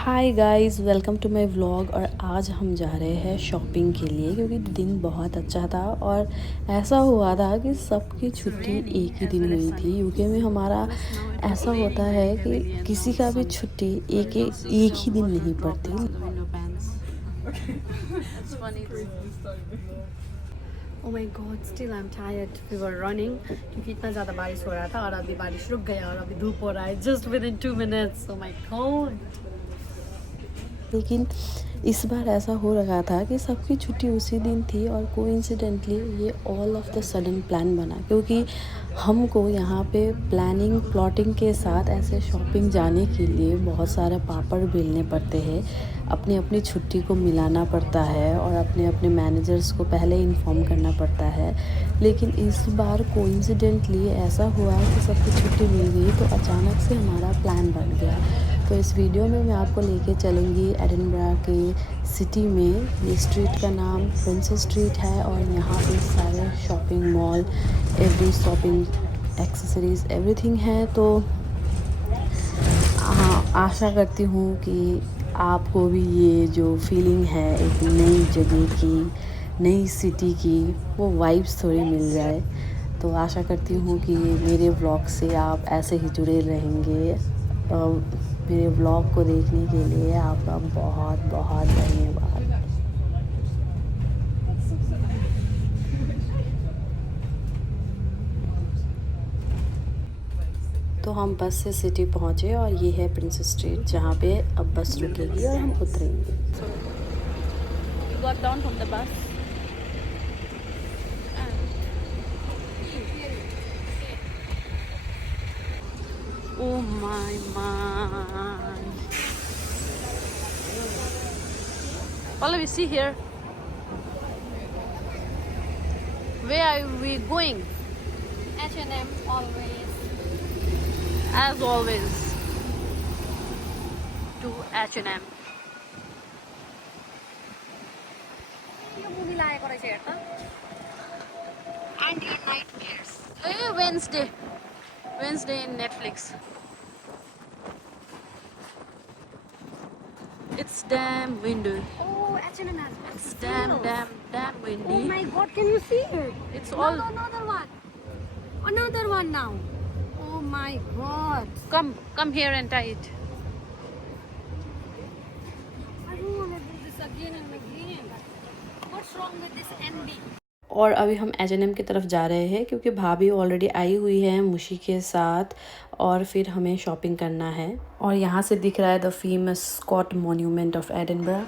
Hi guys, welcome to my vlog. और आज हम जा रहे हैं शॉपिंग के लिए क्योंकि दिन बहुत अच्छा था और ऐसा हुआ था कि सबकी छुट्टी एक ही दिन हुई थी। यूके में हमारा ऐसा होता है कि किसी का भी छुट्टी एक ही दिन नहीं पड़ती। Oh my god, still I'm tired. We were running क्योंकि इतना ज़्यादा बारिश हो रहा था और अभी बारिश रुक गया और अभी धूप हो रहा है just within 2 minutes. Oh my god. लेकिन इस बार ऐसा हो रहा था कि सबकी छुट्टी उसी दिन थी और कोइंसिडेंटली ये all of the sudden plan बना क्योंकि हमको यहाँ पे प्लानिंग प्लॉटिंग के साथ ऐसे शॉपिंग जाने के लिए बहुत सारे पापड़ बेलने पड़ते हैं। अपनी अपनी छुट्टी को मिलाना पड़ता है और अपने अपने मैनेजर्स को पहले इन्फॉर्म करना पड़ता है। लेकिन इस बार कोइंसिडेंटली ऐसा हुआ कि सबकी छुट्टी मिल गई तो अचानक से हमारा प्लान बन गया। तो इस वीडियो में मैं आपको लेके चलूँगी एडिनबरा के सिटी में। ये स्ट्रीट का नाम प्रिंसेस स्ट्रीट है और यहाँ पे सारे shopping mall, every shopping accessories everything है। तो हाँ, आशा करती हूँ कि आपको भी ये जो फीलिंग है एक नई जगह की, नई सिटी की, वो वाइब्स थोड़ी मिल जाए। तो आशा करती हूँ कि मेरे व्लॉग से आप ऐसे ही जुड़े रहेंगे। मेरे व्लॉग को देखने के लिए आपका बहुत बहुत धन्यवाद। तो हम बस से सिटी पहुँचे और ये है प्रिंसेस स्ट्रीट जहाँ पे अब बस रुकेगी और हम उतरेंगे। We got down from the bus. Oh my. Pallavi, see here. Where are we going? H&M always. As always, to H&M. Yo movie लागेको रहेछ हेर त. And your nightmares. Hey, Wednesday in Netflix. It's damn windy. Oh, H&M has It's sales. damn Oh windy. my god, can you see it? It's all. Another one. Another one now. Oh my god. Come here and tie it. I don't want to do this again and again. What's wrong with this MD? और अभी हम H&M की तरफ जा रहे हैं क्योंकि भाभी ऑलरेडी आई हुई है मुशी के साथ और फिर हमें शॉपिंग करना है। और यहाँ से दिख रहा है the famous Scott monument of Edinburgh.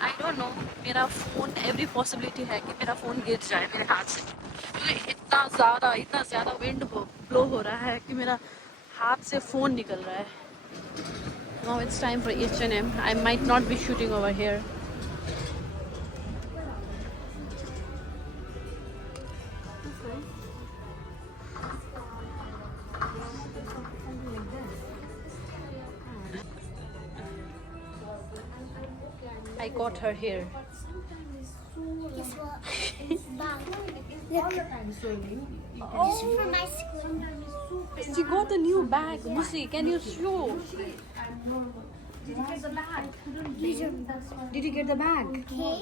I don't know. मेरा फ़ोन एवरी पॉसिबिलिटी है कि मेरा फ़ोन गिर जाए मेरे हाथ से क्योंकि इतना ज़्यादा विंड ब्लो हो रहा है कि मेरा हाथ से फ़ोन निकल रहा है. Now it's time for H&M. I might not be shooting over here. I got her here. Guess what? Bag. Look. This is for my school. She got a new bag. Musi, can you show? Did you get the bag? These are Did you get the bag? okay.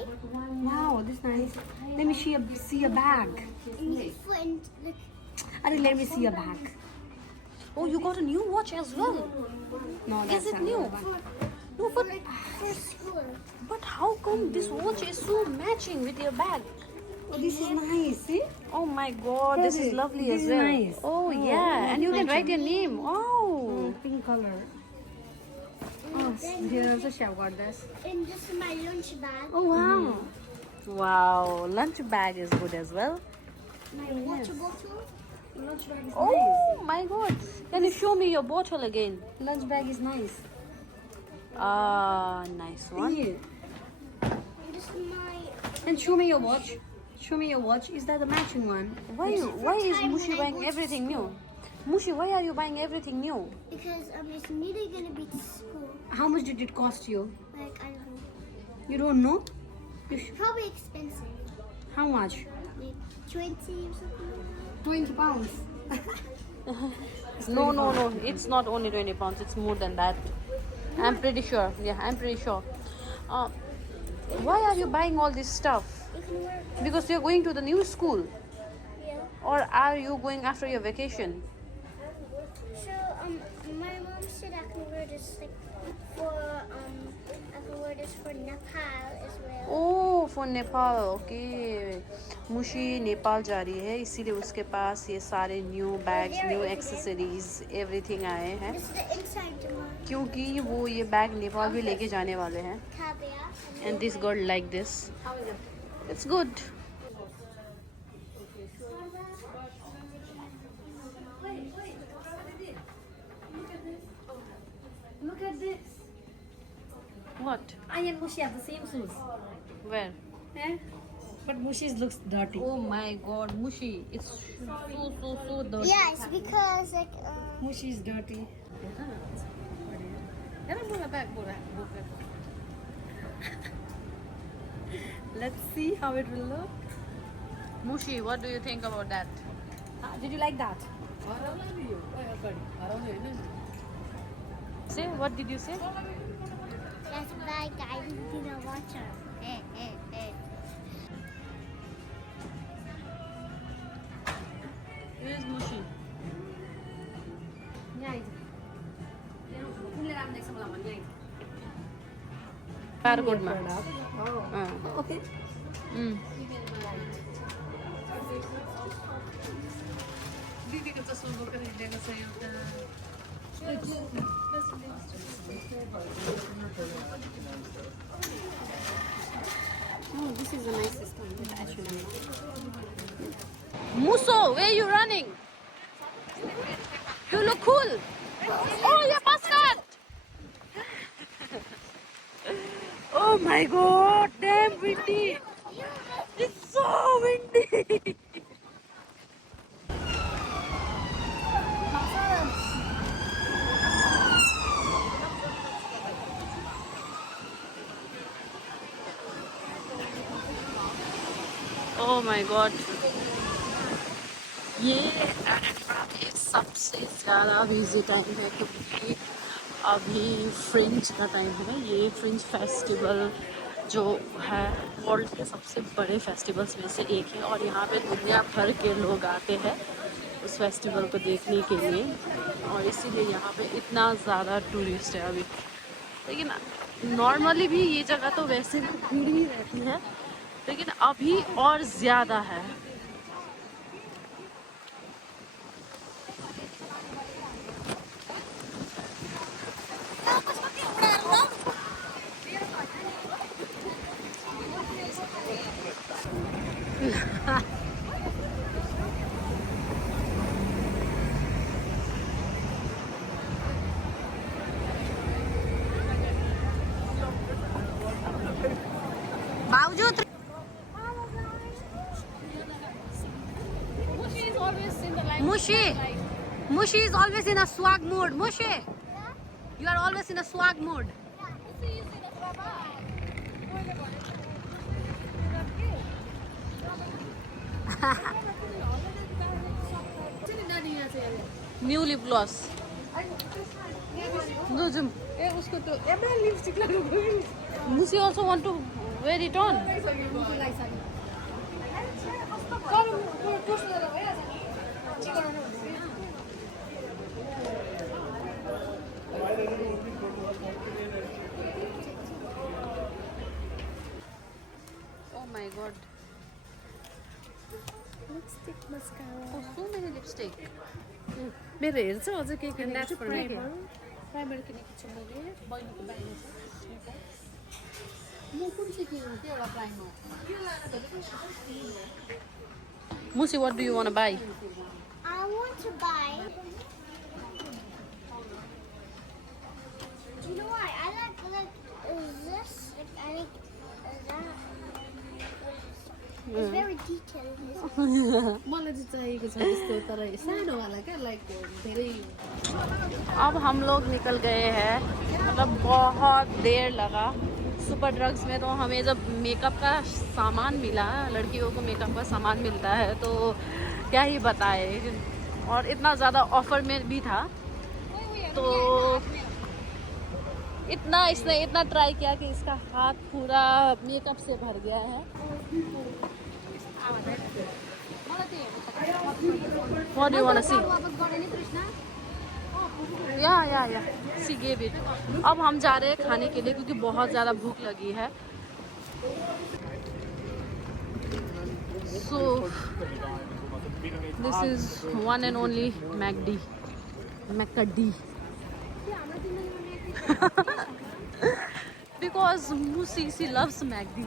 Wow, this is nice. Let me see a bag. And the front, look. Arey, let me see a bag. Oh, you got a new watch as well. No, Is that's it not new? a bag. No, but For school. how come this watch is so matching with your bag? Oh, this is nice. See? Oh my god, this is Perfect. lovely This as is well. nice. Oh yeah, and you can write your name. Oh. Pink color. Oh, dear, also she have got this. And this is my lunch bag. Oh wow. Wow, lunch bag is good as well. My water bottle. Lunch bag is Oh my god. Can you show me your bottle again? nice. Lunch bag is nice. Ah, nice one. Yeah. And this is my. And show me your watch. Show me your watch. Is that the matching one? Why is time Mushi when I buying go to everything new? school. Mushi, why are you buying everything new? Because it's nearly gonna be to school. How much did it cost you? Like I don't know. You don't know? Probably expensive. How much? Like 20 or something like that. 20 pounds. No, no, no. It's not only 20 pounds. It's more than that. I'm pretty sure. Yeah, I'm pretty sure. Why are you buying all this stuff? You can wear. Because you're going to the new school, Yeah. or are you going after your vacation? So my mom said I can wear this like for I can wear this for Nepal as well. Oh for Nepal okay Mushi Nepal जा रही है इसीलिए उसके पास ये सारे new bags new accessories everything आए हैं This is the inside door. क्योंकि वो ये बैग नेपाल भी लेके जाने वाले हैं Caviar. And this girl like this How is it? It's good Look at this. What I and Mushi have the same shoes. Where Eh? But Mushi's looks dirty. Oh my God Mushi it's so dirty Yeah, it's because like Mushi's dirty. Let's see how it will look. Mushi what do you think about that Did you like that? Say what did you say that's why guys didn't watch her. Where is Munshi Paracord में Oh. Okay. दिदीको चस्मा बोकेर हिँडेको छ एउटा Oh, this is the nicest one actually. Muso, where are you running? You look cool. Oh, your bus cut. Oh my god, damn windy. It's so windy. Oh my god. ये Edinburgh में सबसे ज़्यादा busy time है क्योंकि अभी fringe का time है। ये फ्रिंज फेस्टिवल जो है वर्ल्ड के सबसे बड़े फेस्टिवल्स में से एक है और यहाँ पे दुनिया भर के लोग आते हैं उस फेस्टिवल को देखने के लिए और इसीलिए यहाँ पे इतना ज़्यादा टूरिस्ट है अभी। लेकिन नॉर्मली भी ये जगह तो वैसे भी भीड़ ही रहती है लेकिन अभी और ज़्यादा है। बावजूद Mushi is always in a swag mood. Mushi, you are always in a swag mood. New lip gloss. Mushi also want to wear it on. Oh my god. lipstick mascara. Oh, so many lipstick. मेरो हेर्छ अझ के के That's for me. Primer किनेको छु मैले बहिनीको बाहिर छ म कुन चाहिँ किन्नु त्यो एउटा primer Mushi, what do you want to buy? I want to buy. Do you know why? I like this. Like I like that. It's very detailed. मलाई चाहिँ चाहिएको छ यस्तो तर सानोवाला क्या लाइक धेरै अब हम लोग निकल गए हैं मतलब बहुत देर लगा सुपर ड्रग्स में तो हमें जब मेकअप का सामान मिला, लड़कियों को मेकअप का सामान मिलता है तो क्या ही बताए, और इतना ज़्यादा ऑफर में भी था, तो इतना इसने इतना ट्राई किया कि इसका हाथ पूरा मेकअप से भर गया है। What do you wanna see? या सी गेव इट। अब हम जा रहे हैं खाने के लिए क्योंकि बहुत ज़्यादा भूख लगी है। So this is one and only McD. Because Musi loves McD.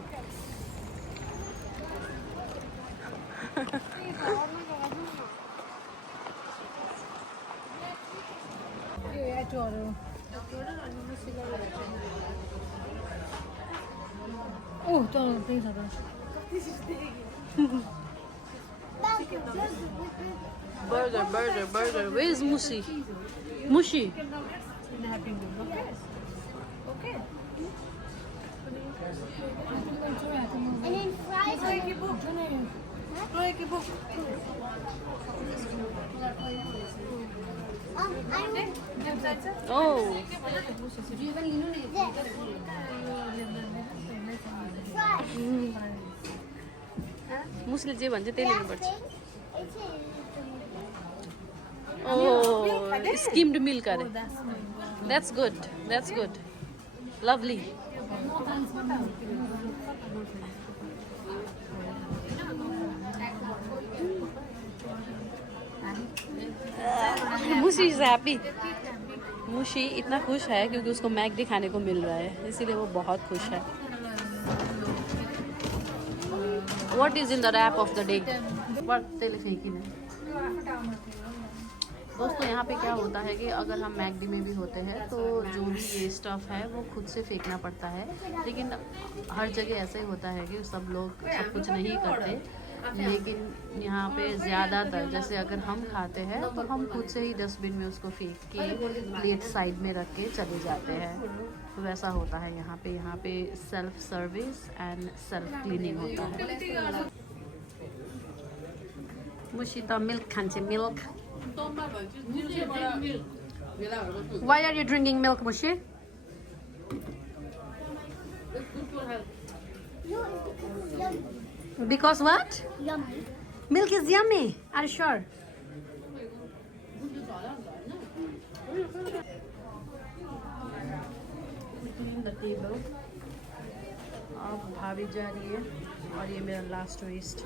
Burger. Where is Musi? Mushi. And then fries. I want Oh. fries. मुसले जे भन्छ त्यही लिनुपर्छ। It's Oh, skimmed milk are. That's good. Lovely. Mushi is happy. Mushi इतना खुश है क्योंकि उसको McD खाने को मिल रहा है, इसीलिए वो बहुत खुश है। What is in the wrap of the day? दोस्तों यहाँ पे क्या होता है कि अगर हम मैकडी में भी होते हैं तो जो भी ये स्टफ़ है वो खुद से फेंकना पड़ता है, लेकिन हर जगह ऐसा ही होता है कि सब लोग सब कुछ नहीं करते, लेकिन यहाँ पे ज़्यादातर जैसे अगर हम खाते हैं तो हम खुद से ही डस्टबिन में उसको फेंक के प्लेट साइड में रख के चले जाते हैं। तो वैसा होता है यहाँ पे self service and self cleaning होता है। मुशी तो मिल्क खान्छ, milk. Why are you drinking milk, Mushi? Because what? yummy. Milk is yummy. Are you sure? Clean the table. अब भाभी जा रही है और ये मेरा लास्ट वेस्ट।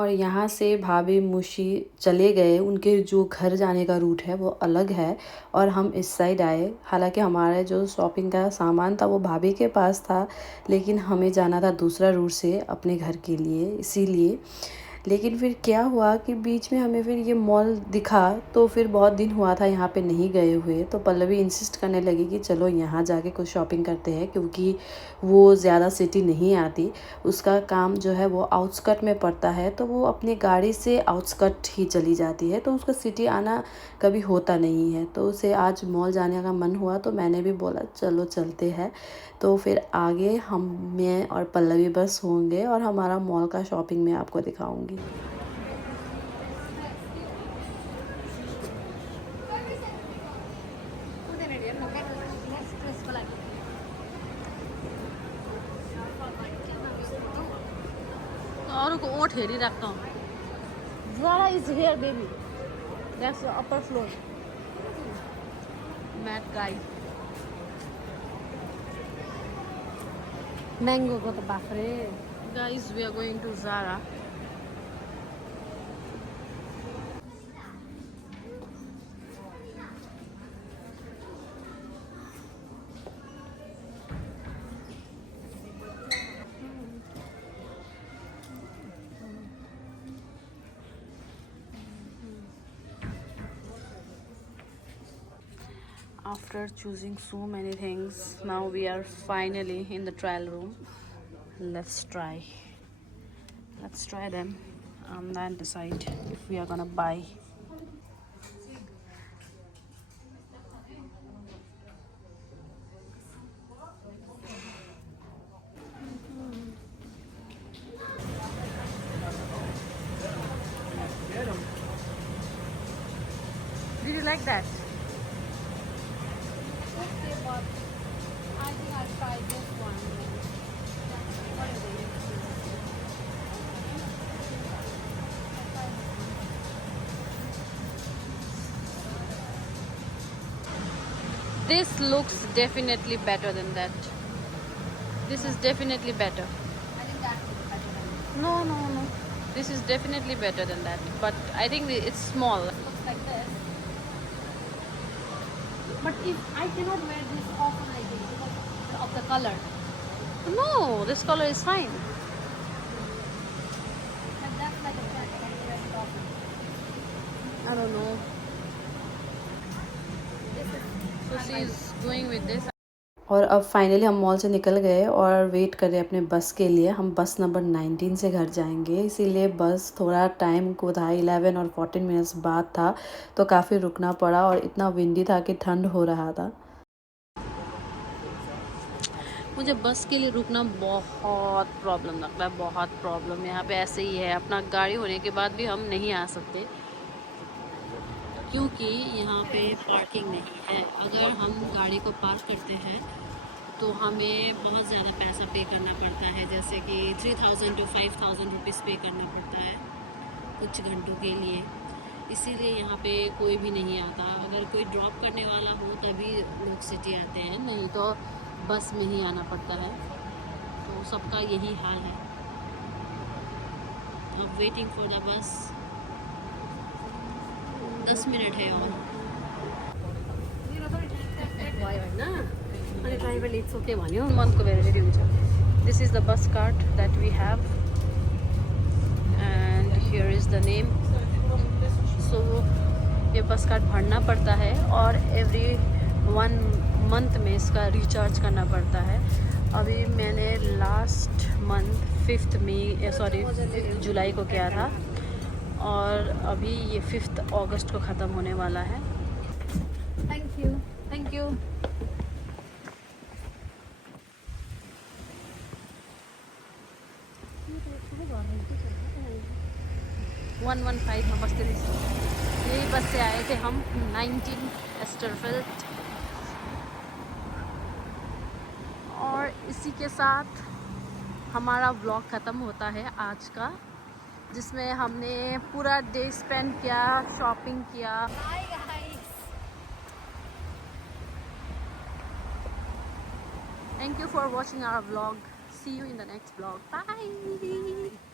और यहाँ से भाभी मुशी चले गए, उनके जो घर जाने का रूट है वो अलग है और हम इस साइड आए। हालांकि हमारा जो शॉपिंग का सामान था वो भाभी के पास था, लेकिन हमें जाना था दूसरा रूट से अपने घर के लिए, इसीलिए। लेकिन फिर क्या हुआ कि बीच में हमें फिर ये मॉल दिखा, तो फिर बहुत दिन हुआ था यहाँ पे नहीं गए हुए, तो पल्लवी इंसिस्ट करने लगी कि चलो यहाँ जाके कुछ शॉपिंग करते हैं, क्योंकि वो ज़्यादा सिटी नहीं आती, उसका काम जो है वो आउटस्कर्ट में पड़ता है, तो वो अपनी गाड़ी से आउटस्कर्ट ही चली जाती है, तो उसका सिटी आना कभी होता नहीं है। तो उसे आज मॉल जाने का मन हुआ, तो मैंने भी बोला चलो चलते हैं। तो फिर आगे मैं और पल्लवी बस होंगे और हमारा मॉल का शॉपिंग मैं आपको दिखाऊंगी। और को ओठ हेरी राख्छौँ। Zara is here, baby. That's the upper floor. Mad guy. Mango ko to bafre. Guys, we are going to Zara. After choosing so many things, now we are finally in the trial room. Let's try them and then decide if we are gonna buy. Did you like that? Okay, but I think I'll try this one. What is it? This looks definitely better than that. This is definitely better. I think that looks better than No. This is definitely better than that. But I think it's small. this. Looks like this. But if I cannot wear this often, I think, because of the color. No, this color is fine. And that's like a trend. I can wear it often. I don't know. This is. So she is going with this. और अब finally हम mall से निकल गए और wait कर रहे हैं अपने बस के लिए। हम बस नंबर 19 से घर जाएंगे, इसीलिए बस थोड़ा टाइम को था 11 और 14 मिनट्स बाद था, तो काफ़ी रुकना पड़ा और इतना विंडी था कि ठंड हो रहा था। मुझे बस के लिए रुकना बहुत प्रॉब्लम लगता है, बहुत प्रॉब्लम। यहाँ पे ऐसे ही है, अपना गाड़ी होने के बाद भी हम नहीं आ सकते क्योंकि यहाँ पे पार्किंग नहीं है। अगर हम गाड़ी को पार्क करते हैं तो हमें बहुत ज़्यादा पैसा पे करना पड़ता है, जैसे कि 3000 to 5000 रुपीज़ पे करना पड़ता है कुछ घंटों के लिए। इसीलिए यहाँ पे कोई भी नहीं आता। अगर कोई ड्रॉप करने वाला हो तभी लोग सिटी आते हैं, नहीं तो बस में ही आना पड़ता है। तो सबका यही हाल है। अब waiting for the bus. 10 minute है और भयो होइन अनि ड्राइभरले इट्स ओके भन्यो मन्थको भ्यालिडिटी हुन्छ। This is the bus card that we have and here is the name. So ये बस कार्ड भरना पड़ता है और एवरी 1 मंथ में इसका रिचार्ज करना पड़ता है। अभी मैंने लास्ट मंथ 5 जुलाई को किया था और अभी ये 5 अगस्त को ख़त्म होने वाला है। थ्याङ्क यू 115 में बसते थे। यही बस से आए थे हम 19 एस्टरफील्ड। और इसी के साथ हमारा व्लॉग ख़त्म होता है आज का, जिसमें हमने पूरा डे स्पेंड किया, शॉपिंग किया। Bye guys Thank you for watching our vlog. See you in the next vlog. Bye.